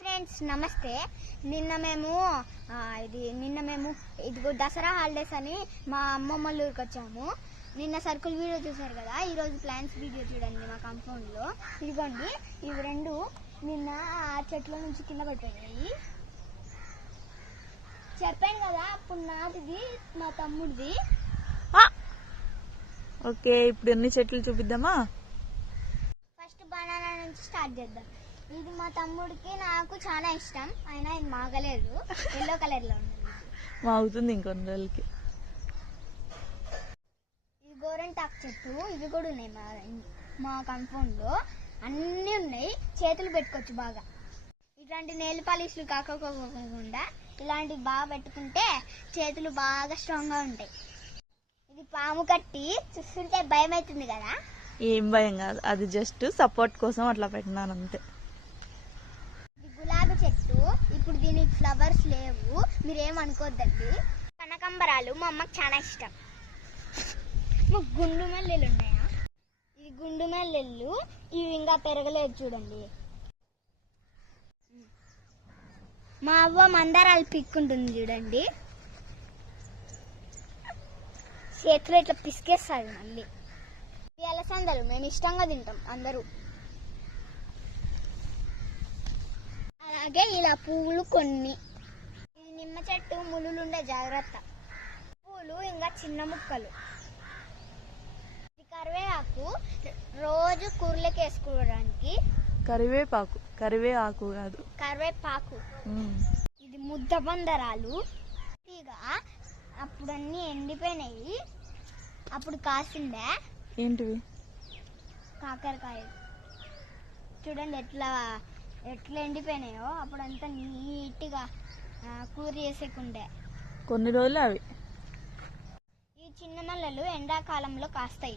Friends నమస్తే. నిన్న మేము ఇది నిన్న మేము ఇదిగో దసరా హాలిడేస్ అని మా అమ్మమ్మ వాళ్ళ ఊరికి వచ్చాము. నిన్న సర్కిల్ వీడియో చూసారు కదా? ఈరోజు ప్లాన్స్ వీడియో చూడండి మా కాంపౌండ్లో ఇదిగోండి ఇవి రెండు నిన్న ఆ చెట్ల నుంచి కింద పడిపోయాయి చెప్పాను కదా అప్పుడు నాదిది మా తమ్ముడిది. ఓకే ఇప్పుడు ఎన్ని చెట్లు చూపిద్దామా? ఫస్ట్ బనానా నుంచి స్టార్ట్ చేద్దాం. ఇది మా తమ్ముడికి నాకు చాలా ఇష్టం. అయినా ఇది మాగలేదు. ఎల్లో కలర్లో ఉంది. మా అవుతుంది ఇంకొన్ని రోజులకి ఇది గోరెంటాకు చెట్టు ఇవి కూడా ఉన్నాయి మా మా కాంపౌండ్లో. అన్నీ ఉన్నాయి. చేతులు పెట్టుకోవచ్చు బాగా. ఇట్లాంటి నెయిల్ పాలిష్లు కాకపోకుండా ఇలాంటివి బాగా పెట్టుకుంటే చేతులు బాగా స్ట్రాంగ్గా ఉంటాయి. ఇది పాము కట్టి చూస్తుంటే భయం అవుతుంది కదా? ఏం భయం కాదు. అది జస్ట్ సపోర్ట్ కోసం అట్లా పెట్టినాను అంతే. చెట్టు. ఇప్పుడు దీనికి ఫ్లవర్స్ లేవు. మీరేం అనుకోద్దండి కనకంబరాలు మా అమ్మకి చాలా ఇష్టం. మాకు గుండు మల్లెలు ఉన్నాయా? ఈ గుండు మల్లెలు ఇవి ఇంకా పెరగలేదు చూడండి. మా అవ్వ మందారాలు పిక్కుంటుంది చూడండి. చేతిలో ఇట్లా పిసికేస్తారు మళ్ళీ. అలసందలు మేము ఇష్టంగా తింటాం అందరూ. అలాగే ఇలా పువ్వులు కొన్ని. ఈ నిమ్మ చెట్టు ములులుండే జాగ్రత్త. పూలు ఇంకా చిన్న ముక్కలు. కరివేపాకు. రోజు కూరలోకి వేసుకోవడానికి. కరివేపాకు కరివే ఆకు కాదు. కరివేపాకు. ఇది ముద్ద బందరాలు. ఇక అప్పుడు అన్నీ ఎండిపోయినాయి. అప్పుడు కాసిండే ఏంటివి? కాకరకాయ చూడండి ఎట్లా ఎట్లా ఎండిపోయినాయో అప్పుడు అంతా నీట్గా కూర చేసేకుండే కొన్ని రోజులు అవి. ఈ చిన్న మల్లెలు ఎండాకాలంలో కాస్తాయి.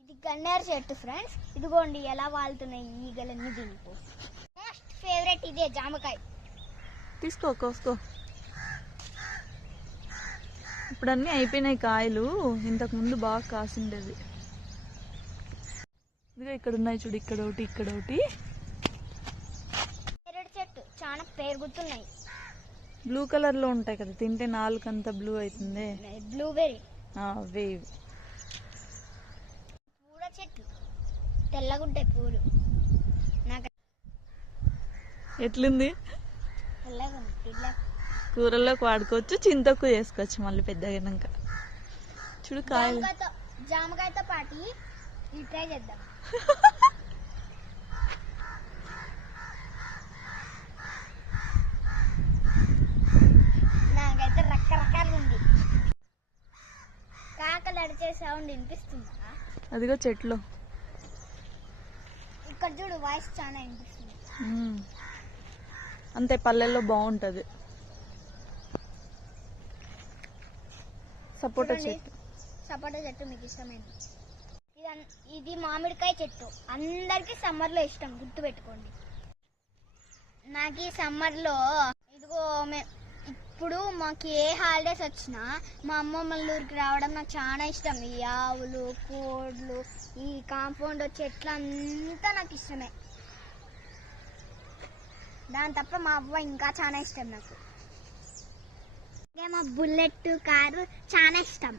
ఇది గన్నేరు చెట్టు ఫ్రెండ్స్. ఇదిగోండి ఎలా వాళ్తున్నాయి ఈగలన్నీ దీనికి మోస్ట్ ఫేవరెట్ ఇదే జామకాయ. తీసుకో కోసుకో ఇప్పుడు అన్నీ అయిపోయినాయి కాయలు. ఇంతకు ముందు బాగా కాసిండేది ఇదిగో ఇక్కడ ఉన్నాయి చూడు ఇక్కడ ఒకటి ఇక్కడ ఒకటి పెరుగుతున్నాయి బ్లూ కలర్లో ఉంటాయి కదా తింటే నాలుగు అంతా బ్లూ అవుతుంది బ్లూబెర్రీ అవే పూల చెట్లు. తెల్లగుంటాయి పూలు. నాకు ఎట్లుంది? కూరల్లోకి వాడుకోవచ్చు చింతకు చేసుకోవచ్చు మళ్ళీ పెద్దగినాక చూడు కాయలు. జామకాయతో పాటు ట్రై చేద్దాం. సౌండ్ వినిపిస్తుందా? అదిగో చెట్లు. ఇక్కడ చూడు వాయిస్ చాలా వినిపిస్తుంది. మ్మ్. అంతే పల్లెల్లో బాగుంటది. సపోటా. చెట్టు. సపోటా చెట్టు మీకు ఇష్టమైంది. ఇది మామిడికాయ చెట్టు. అందరికి సమ్మర్లో ఇష్టం గుర్తు పెట్టుకోండి నాకు ఈ సమ్మర్లో ఇదిగో మే- ఇప్పుడు మాకు ఏ హాలిడేస్ వచ్చినా మా అమ్మమ్మ ఊరికి రావడం నాకు చాలా ఇష్టం. ఈ ఆవులు కోడ్లు ఈ కాంపౌండ్ చెట్లు అంతా నాకు ఇష్టమే. దాని తప్ప మా అవ్వ ఇంకా చాలా ఇష్టం నాకు. మా బుల్లెట్ కారు చాలా ఇష్టం.